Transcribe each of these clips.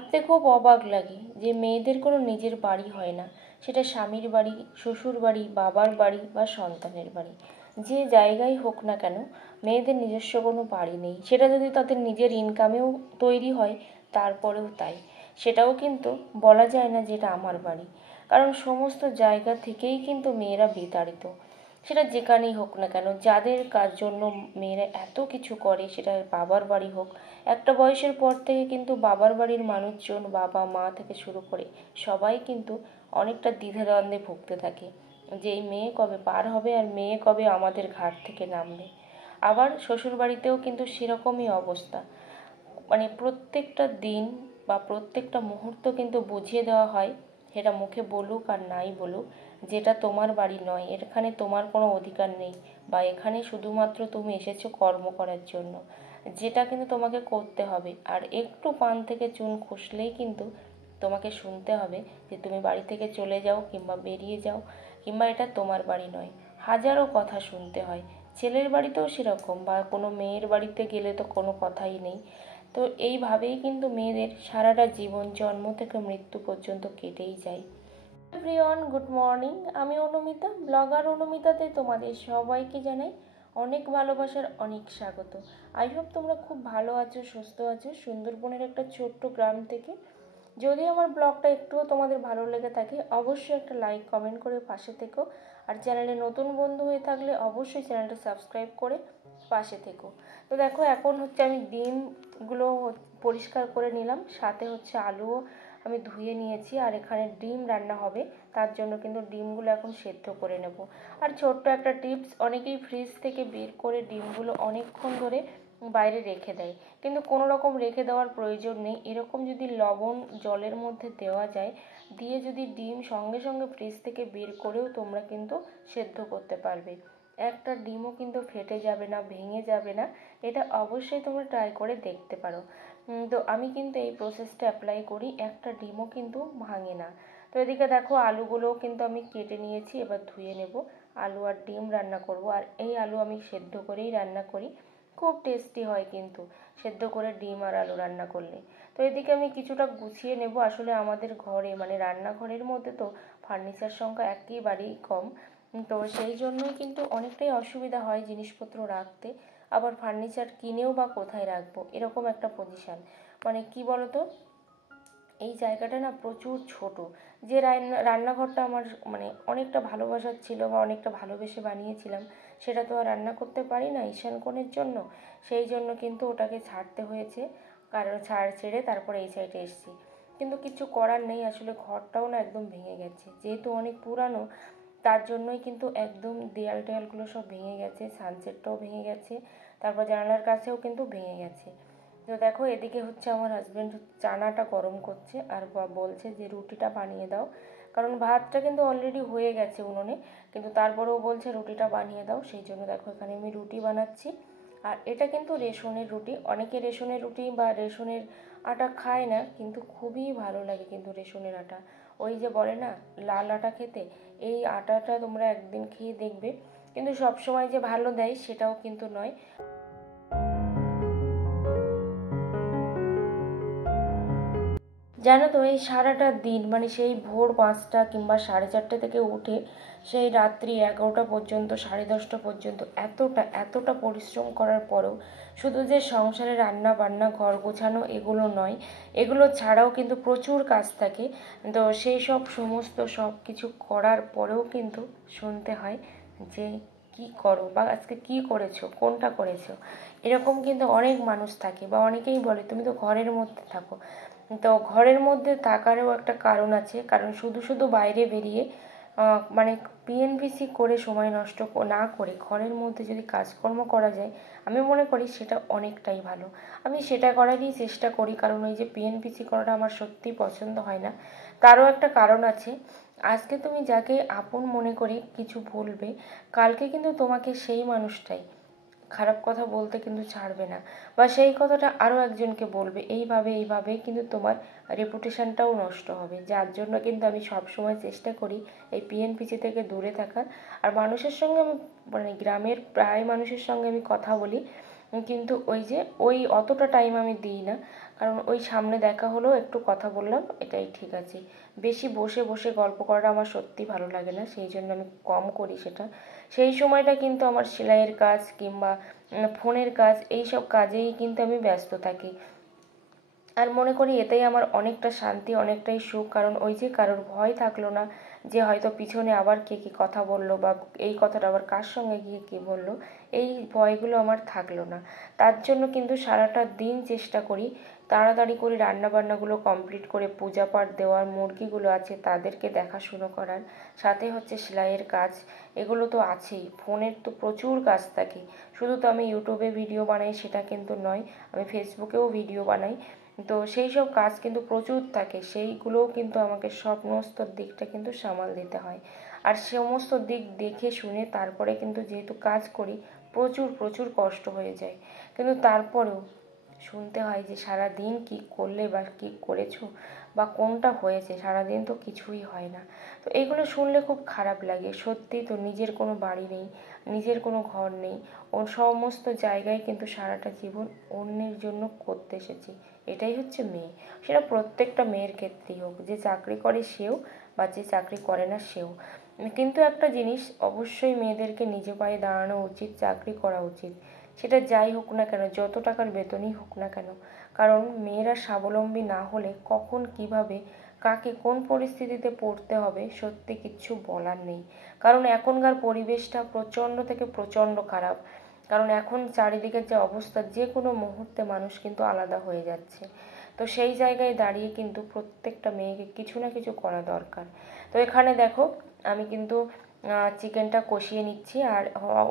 ভাবতে খুব অবাক লাগে যে মেয়েদের কোনো নিজের বাড়ি হয় না, সেটা স্বামীর বাড়ি, শ্বশুর বাড়ি, বাবার বাড়ি বা সন্তানের বাড়ি, যে জায়গায় হোক না কেন মেয়েদের নিজস্ব কোনো বাড়ি নেই। সেটা যদি তাদের নিজের ইনকামেও তৈরি হয় তারপরেও তাই, সেটাও কিন্তু বলা যায় না যে এটা আমার বাড়ি, কারণ সমস্ত জায়গা থেকেই কিন্তু মেয়েরা বিতাড়িত। সেটা যেখানেই হোক না কেন, যাদের কাজ জন্য মেয়েরা এত কিছু করে, সেটা বাবার বাড়ি হোক, একটা বয়সের পর থেকে কিন্তু বাবার বাড়ির মানুষজন, বাবা মা থেকে শুরু করে সবাই কিন্তু অনেকটা দ্বিধাদ্বন্দ্বে ভুগতে থাকে যে এই মেয়ে কবে পার হবে আর মেয়ে কবে আমাদের ঘাট থেকে নামবে। আবার শ্বশুরবাড়িতেও কিন্তু সেরকমই অবস্থা, মানে প্রত্যেকটা দিন বা প্রত্যেকটা মুহূর্ত কিন্তু বুঝিয়ে দেওয়া হয়, সেটা মুখে বলুক আর নাই বলুক, যেটা তোমার বাড়ি নয়, এখানে তোমার কোনো অধিকার নেই, বা এখানে শুধুমাত্র তুমি এসেছো কর্ম করার জন্য, যেটা কিন্তু তোমাকে করতে হবে। আর একটু পান থেকে চুন খসলেই কিন্তু তোমাকে শুনতে হবে যে তুমি বাড়ি থেকে চলে যাও কিংবা বেরিয়ে যাও, কিংবা এটা তোমার বাড়ি নয়। হাজারো কথা শুনতে হয়। ছেলের বাড়িতেও সেরকম, বা কোনো মেয়ের বাড়িতে গেলে তো কোনো কথাই নেই। তো এইভাবেই কিন্তু মেয়েদের সারাটা জীবন জন্ম থেকে মৃত্যু পর্যন্ত কেটেই যায়। Everyone, good morning. আমি অনুমিতা, ব্লগার অনুমিতাতে তোমাদের সবাইকে জানাই অনেক ভালোবাসার অনেক স্বাগত। আই হোপ তোমরা খুব ভালো আছো, সুস্থ আছো। সুন্দরবনের একটা ছোট্ট গ্রাম থেকে যদি আমার ব্লগটা একটুও তোমাদের ভালো লেগে থাকে, অবশ্যই একটা লাইক কমেন্ট করে পাশে থেকো। আর চ্যানেলে নতুন বন্ধু হয়ে থাকলে অবশ্যই চ্যানেলটা সাবস্ক্রাইব করে পাশে থেকো। তো দেখো, এখন হচ্ছে আমি ডিমগুলো পরিষ্কার করে নিলাম, সাথে হচ্ছে আলুও আমি ধুয়ে নিয়েছি, আর এখানে ডিম রান্না হবে, তার জন্য কিন্তু ডিমগুলো এখন সেদ্ধ করে নেব। আর ছোট্ট একটা টিপস, অনেকেই ফ্রিজ থেকে বের করে ডিমগুলো অনেকক্ষণ ধরে বাইরে রেখে দেয়, কিন্তু কোনো রকম রেখে দেওয়ার প্রয়োজন নেই। এরকম যদি লবণ জলের মধ্যে দেওয়া যায়, দিয়ে যদি ডিম সঙ্গে সঙ্গে ফ্রিজ থেকে বের করেও তোমরা কিন্তু সেদ্ধ করতে পারবে, একটা ডিমও কিন্তু ফেটে যাবে না, ভেঙে যাবে না। এটা অবশ্যই তোমরা ট্রাই করে দেখতে পারো। তো আমি কিন্তু এই প্রসেসটা অ্যাপ্লাই করি, একটা ডিমও কিন্তু ভাঙে না। তো এদিকে দেখো, আলুগুলোও কিন্তু আমি কেটে নিয়েছি, এবার ধুয়ে নেব। আলু আর ডিম রান্না করব, আর এই আলু আমি সেদ্ধ করেই রান্না করি, খুব টেস্টি হয় কিন্তু সেদ্ধ করে ডিম আর আলু রান্না করলে। তো এদিকে আমি কিছুটা গুছিয়ে নেব। আসলে আমাদের ঘরে, মানে রান্নাঘরের মধ্যে তো ফার্নিচার সংখ্যা একেবারেই কম, তো সেই জন্যই কিন্তু অনেকটাই অসুবিধা হয় জিনিসপত্র রাখতে। আবার ফার্নিচার কিনেও বা কোথায় রাখবো, এরকম একটা পজিশান। মানে কি বলতো, এই জায়গাটা না প্রচুর ছোট। যে রান্নাঘরটা আমার মানে অনেকটা ভালোবাসার ছিল বা অনেকটা ভালোবেসে বানিয়েছিলাম, সেটা তো আর রান্না করতে পারি না ঈশান কোণের জন্য। সেই জন্য কিন্তু ওটাকে ছাড়তে হয়েছে, কারণ ছেড়ে তারপরে এই সাইডে এসেছি। কিন্তু কিছু করার নেই, আসলে ঘরটাও না একদম ভেঙে গেছে, যেহেতু অনেক পুরানো, তার জন্যই কিন্তু একদম দেয়াল টেয়ালগুলো সব ভেঙে গেছে, সানসেটটাও ভেঙে গেছে, তারপর জানালার কাছেও কিন্তু ভেঙে গেছে। তো দেখো, এদিকে হচ্ছে আমার হাজব্যান্ড চানাটা গরম করছে আর বলছে যে রুটিটা বানিয়ে দাও, কারণ ভাতটা কিন্তু অলরেডি হয়ে গেছে উনুনে, কিন্তু তারপরেও বলছে রুটিটা বানিয়ে দাও। সেই জন্য দেখো এখানে আমি রুটি বানাচ্ছি। আর এটা কিন্তু রেশনের রুটি, অনেকে রেশনের রুটি বা রেশনের আটা খায় না, কিন্তু খুবই ভালো লাগে কিন্তু রেশনের আটা। ওই যে বলে না লাল আটা খেতে, এই আটাটা তোমরা একদিন খেয়ে দেখবে, কিন্তু সব সময় যে ভালো দেয় সেটাও কিন্তু নয়। জানো তো, এই সারাটা দিন, মানে সেই ভোর 5টা কিংবা 4:30 থেকে উঠে সেই রাত্রি 11টা পর্যন্ত, 10:30টা পর্যন্ত এতটা এতটা পরিশ্রম করার পরেও শুধু যে সংসারে রান্না বান্না ঘর গোছানো এগুলো নয়, এগুলো ছাড়াও কিন্তু প্রচুর কাজ থাকে। তো সেই সব সমস্ত সব কিছু করার পরেও কিন্তু শুনতে হয় যে কি করো, বা আজকে কি করেছো, কোনটা করেছো। এরকম কিন্তু অনেক মানুষ থাকে, বা অনেকেই বলে তুমি তো ঘরের মধ্যে থাকো। তো ঘরের মধ্যে থাকারও একটা কারণ আছে, কারণ শুধু শুধু বাইরে বেরিয়ে মানে পিএনপিসি করে সময় নষ্ট না করে ঘরের মধ্যে যদি কাজকর্ম করা যায়, আমি মনে করি সেটা অনেকটাই ভালো। আমি সেটা করারই চেষ্টা করি, কারণ ওই যে পিএনপিসি করাটা আমার সত্যিই পছন্দ হয় না। তারও একটা কারণ আছে, আজকে তুমি যাকে আপন মনে করে কিছু বলবে, কালকে কিন্তু তোমাকে সেই মানুষটাই খারাপ কথা বলতে কিন্তু ছাড়বে না, বা সেই কথাটা আরও একজনকে বলবে, এইভাবে এইভাবেই কিন্তু তোমার রেপুটেশনটাও নষ্ট হবে। যার জন্য কিন্তু আমি সবসময় চেষ্টা করি এই পিএনপিসি থেকে দূরে থাকার। আর মানুষের সঙ্গে আমি, মানে গ্রামের প্রায় মানুষের সঙ্গে আমি কথা বলি, কিন্তু ওই যে ওই অতটা টাইম আমি দিই না, কারণ ওই সামনে দেখা হলো, একটু কথা বললাম, এটাই ঠিক আছে। বেশি বসে বসে গল্প করাটা আমার সত্যি ভালো লাগে না, সেই জন্য আমি কম করি সেটা। সেই সময়টা কিন্তু আমার সেলাইয়ের কাজ কিংবা ফোনের কাজ, এই সব কাজেই কিন্তু আমি ব্যস্ত থাকি। আর মনে করি এতেই আমার অনেকটা শান্তি, অনেকটাই সুখ। কারণ ওই যে কারোর ভয় থাকলো না যে হয়তো পিছনে আবার কে কী কথা বললো, বা এই কথাটা আবার কার সঙ্গে গিয়ে কে বললো, এই ভয়গুলো আমার থাকলো না। তার জন্য কিন্তু সারাটা দিন চেষ্টা করি তাড়াতাড়ি করে রান্নাবান্নাগুলো কমপ্লিট করে পূজা পাঠ দেওয়ার, মুরগিগুলো আছে তাদেরকে দেখাশুনো করার, সাথে হচ্ছে সেলাইয়ের কাজ, এগুলো তো আছেই। ফোনের তো প্রচুর কাজ থাকে। শুধু তো আমি ইউটিউবে ভিডিও বানাই সেটা কিন্তু নয়, আমি ফেসবুকেও ভিডিও বানাই। তো সেই সব কাজ কিন্তু প্রচুর থাকে, সেইগুলোও কিন্তু আমাকে সমস্ত দিকটা কিন্তু সামাল দিতে হয়। আর সমস্ত দিক দেখে শুনে তারপরে কিন্তু যেহেতু কাজ করি, প্রচুর প্রচুর কষ্ট হয়ে যায়। কিন্তু তারপরেও শুনতে হয় যে সারা দিন কী করলে বা কী করেছো বা কোনটা হয়েছে, সারাদিন তো কিছুই হয় না। তো এগুলো শুনলে খুব খারাপ লাগে। সত্যি তো, নিজের কোনো বাড়ি নেই, নিজের কোনো ঘর নেই, ও সমস্ত জায়গায় কিন্তু সারাটা জীবন অন্যের জন্য করতে এসেছি। এটাই হচ্ছে মেয়ে, সেটা প্রত্যেকটা মেয়ের ক্ষেত্রেই হোক, যে চাকরি করে সেও বা যে চাকরি করে না সেও। কিন্তু একটা জিনিস অবশ্যই মেয়েদেরকে নিজে পায়ে দাঁড়ানো উচিত, চাকরি করা উচিত, সেটা যাই হোক না কেন, যত টাকার বেতনই হোক না কেন। কারণ মেয়েরা স্বাবলম্বী না হলে কখন কিভাবে কাকে কোন পরিস্থিতিতে পড়তে হবে সত্যি কিচ্ছু বলার নেই। কারণ এখনকার পরিবেশটা প্রচণ্ড থেকে প্রচণ্ড খারাপ। কারণ এখন চারিদিকের যে অবস্থা, যে কোনো মুহূর্তে মানুষ কিন্তু আলাদা হয়ে যাচ্ছে। তো সেই জায়গায় দাঁড়িয়ে কিন্তু প্রত্যেকটা মেয়েকে কিছু না কিছু করা দরকার। তো এখানে দেখো আমি কিন্তু চিকেনটা কষিয়ে নিচ্ছি। আর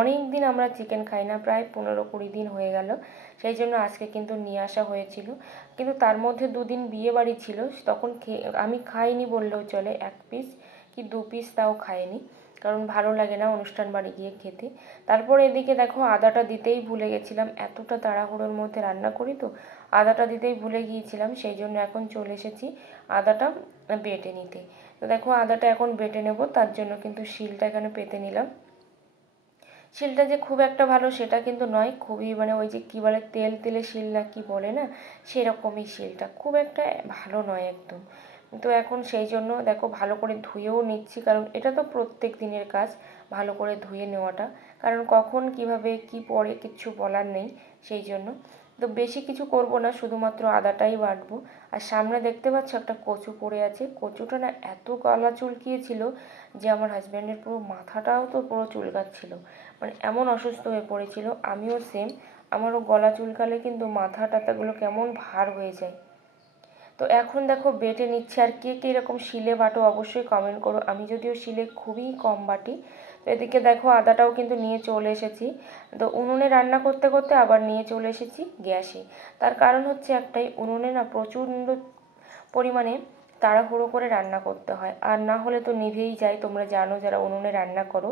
অনেক দিন আমরা চিকেন খাই না, প্রায় 15-20 দিন হয়ে গেল, সেই জন্য আজকে কিন্তু নিয়ে আসা হয়েছিল। কিন্তু তার মধ্যে 2 দিন বিয়ে বাড়ি ছিল, তখন আমি খাইনি বললেও চলে, 1 পিস কি 2 পিস তাও খাইনি, কারণ ভালো লাগে না অনুষ্ঠান বাড়ি গিয়ে খেতে। তারপর এদিকে দেখো আদাটা দিতেই ভুলে গেছিলাম, এতটা তাড়াহুড়োর মধ্যে রান্না করি তো আদাটা দিতেই ভুলে গিয়েছিলাম, সেই জন্য এখন চলে এসেছি আদাটা বেটে নিতে। তো দেখো আদাটা এখন বেটে নেব, তার জন্য কিন্তু শিলটা এখানে পেতে নিলাম। শিলটা যে খুব একটা ভালো সেটা কিন্তু নয়, খুবই মানে ওই যে কী বলে তেল তেলে শিল না কি বলে না, সেরকমই শিলটা, খুব একটা ভালো নয় একদম। তো এখন সেই জন্য দেখো ভালো করে ধুয়েও নিচ্ছি, কারণ এটা তো প্রত্যেক দিনের কাজ, ভালো করে ধুয়ে নেওয়াটা। কারণ কখন কিভাবে কি পড়ে কিচ্ছু বলার নেই, সেই জন্য। তো বেশি কিছু করব না, শুধুমাত্র আদাটাই বাটবো। আর সামনে দেখতে পাচ্ছ একটা কচু পড়ে আছে, কচুটা না এত গলা চুলকিয়েছিল যে আমার হাজব্যান্ডের পুরো মাথাটাও তো পুরো চুলকাচ্ছিল, মানে এমন অসুস্থ হয়ে পড়েছিল। আমিও সেম, আমারও গলা চুলকালে কিন্তু মাথা টাথাগুলো কেমন ভার হয়ে যায়। তো এখন দেখো বেটে নিচ্ছে। আর কে কে এরকম শিলে বাটো অবশ্যই কমেন্ট করো, আমি যদিও শিলে খুবই কম বাটি। তো এদিকে দেখো আদাটাও কিন্তু নিয়ে চলে এসেছি, তো উনুনে রান্না করতে করতে আবার নিয়ে চলে এসেছি গ্যাসে। তার কারণ হচ্ছে একটাই, উনুনে না প্রচণ্ড পরিমাণে তাড়াহুড়ো করে রান্না করতে হয়, আর না হলে তো নিভেই যায়, তোমরা জানো যারা উনুনে রান্না করো।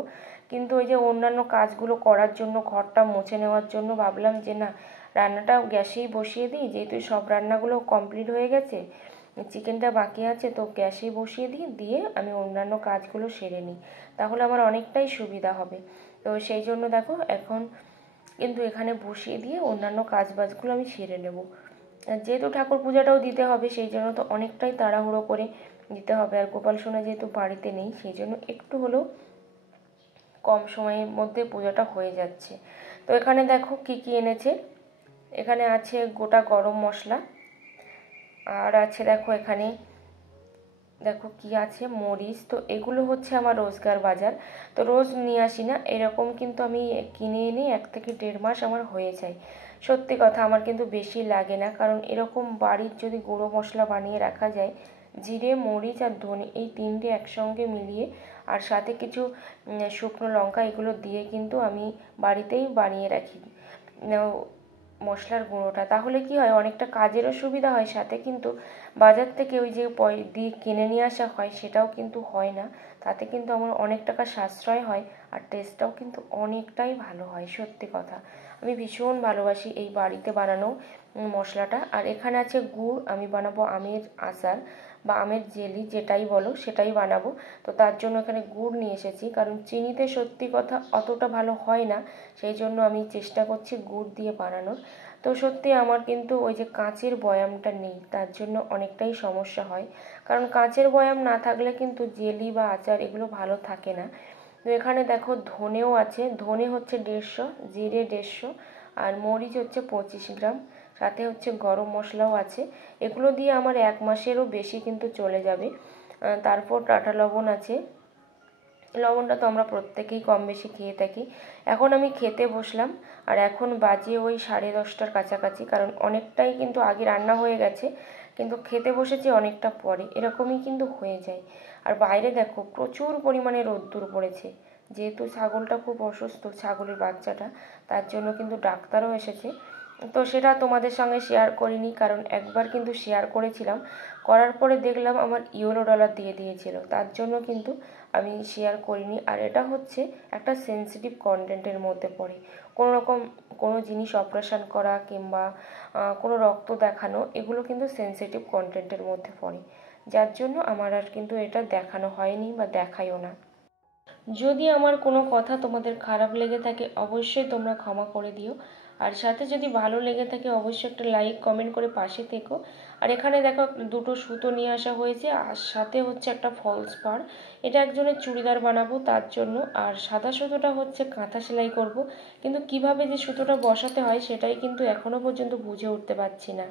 কিন্তু ওই যে অন্যান্য কাজগুলো করার জন্য, ঘরটা মুছে নেওয়ার জন্য ভাবলাম যে না, রান্নাটা গ্যাসেই বসিয়ে দিই, যেহেতু সব রান্নাগুলো কমপ্লিট হয়ে গেছে, চিকেনটা বাকি আছে, তো গ্যাসেই বসিয়ে দিই, দিয়ে আমি অন্যান্য কাজগুলো সেরে নিই, তাহলে আমার অনেকটাই সুবিধা হবে। তো সেই জন্য দেখো এখন কিন্তু এখানে বসিয়ে দিয়ে অন্যান্য কাজবাজগুলো আমি সেরে নেব। যেহেতু ঠাকুর পূজাটাও দিতে হবে, সেই জন্য তো অনেকটাই তাড়াহুড়ো করে দিতে হবে। আর গোপাল সোনা যেহেতু বাড়িতে নেই, সেই জন্য একটু হলেও কম সময়ের মধ্যে পূজাটা হয়ে যাচ্ছে। তো এখানে দেখো কি কি এনেছে, এখানে আছে গোটা গরম মশলা, আর আছে দেখো এখানে দেখো কি আছে, মরিচ। তো এগুলো হচ্ছে আমার রোজগার বাজার, তো রোজ নিয়ে আসি না, এরকম কিন্তু আমি কিনে এনে 1 থেকে 1.5 মাস আমার হয়ে যায়। সত্যি কথা, আমার কিন্তু বেশি লাগে না, কারণ এরকম বাড়ির যদি গুঁড়ো মশলা বানিয়ে রাখা যায়, জিরে মরিচ আর ধনে এই 3টে একসঙ্গে মিলিয়ে, আর সাথে কিছু শুকনো লঙ্কা, এগুলো দিয়ে কিন্তু আমি বাড়িতেই বানিয়ে রাখি মশলার গুঁড়োটা। তাহলে কি হয়, অনেকটা কাজেরও সুবিধা হয়, সাথে কিন্তু বাজার থেকে ওই যে দিয়ে কিনে নিয়ে আসা হয় সেটাও কিন্তু হয় না, তাতে কিন্তু আমার অনেক টাকা সাশ্রয় হয়, আর টেস্টটাও কিন্তু অনেকটাই ভালো হয়। সত্যি কথা, আমি ভীষণ ভালোবাসি এই বাড়িতে বানানো মশলাটা। আর এখানে আছে গুড়, আমি বানাবো আমের আচার বা আমের জেলি, যেটাই বলো সেটাই বানাবো। তো তার জন্য এখানে গুড় নিয়ে এসেছি, কারণ চিনিতে সত্যি কথা অতটা ভালো হয় না, সেই জন্য আমি চেষ্টা করছি গুড় দিয়ে বানানোর। তো সত্যি আমার কিন্তু ওই যে কাঁচের বয়ামটা নেই, তার জন্য অনেকটাই সমস্যা হয়। কারণ কাঁচের বয়াম না থাকলে কিন্তু জেলি বা আচার এগুলো ভালো থাকে না। তো এখানে দেখো ধনেও আছে, ধনে হচ্ছে 150, জিরে 150, আর মরিচ হচ্ছে 25 গ্রাম, সাথে হচ্ছে গরম মশলাও আছে। এগুলো দিয়ে আমার 1 মাসেরও বেশি কিন্তু চলে যাবে। তারপর টাটা লবণ আছে, লবণটা তো আমরা প্রত্যেকেই কম বেশি খেয়ে থাকি। এখন আমি খেতে বসলাম, আর এখন বাজে ওই 10:30টার কাছাকাছি, কারণ অনেকটাই কিন্তু আগে রান্না হয়ে গেছে, কিন্তু খেতে বসেছি অনেকটা পরে, এরকমই কিন্তু হয়ে যায়। আর বাইরে দেখো প্রচুর পরিমাণে রোদ্দুর পড়েছে, যেহেতু ছাগলটা খুব অসুস্থ, ছাগলের বাচ্চাটা, তার জন্য কিন্তু ডাক্তারও এসেছে। তো সেটা তোমাদের সঙ্গে শেয়ার করিনি, কারণ একবার কিন্তু শেয়ার করেছিলাম, করার পরে দেখলাম আমার ইয়েলো ডলার দিয়ে দিয়েছিল, তার জন্য কিন্তু আমি শেয়ার করিনি। আর এটা হচ্ছে একটা সেন্সিটিভ কন্টেন্টের মধ্যে পড়ে, কোনো রকম কোনো জিনিস অপারেশন করা কিংবা কোনো রক্ত দেখানো, এগুলো কিন্তু সেন্সিটিভ কন্টেন্টের মধ্যে পড়ে, যার জন্য আমার আর কিন্তু এটা দেখানো হয়নি বা দেখাইও না। যদি আমার কোনো কথা তোমাদের খারাপ লেগে থাকে অবশ্যই তোমরা ক্ষমা করে দিও, আর সাথে যদি ভালো লেগে থাকে অবশ্যই একটা লাইক কমেন্ট করে পাশে থেকো। আর এখানে দেখো দুটো সুতো নিয়ে আসা হয়েছে, আর সাথে হচ্ছে একটা ফলস পাড়, এটা একজনের চুড়িদার বানাবো তার জন্য। আর সাদা সুতোটা হচ্ছে কাঁথা সেলাই করব, কিন্তু কিভাবে যে সুতোটা বসাতে হয় সেটাই কিন্তু এখনো পর্যন্ত বুঝে উঠতে পারছি না।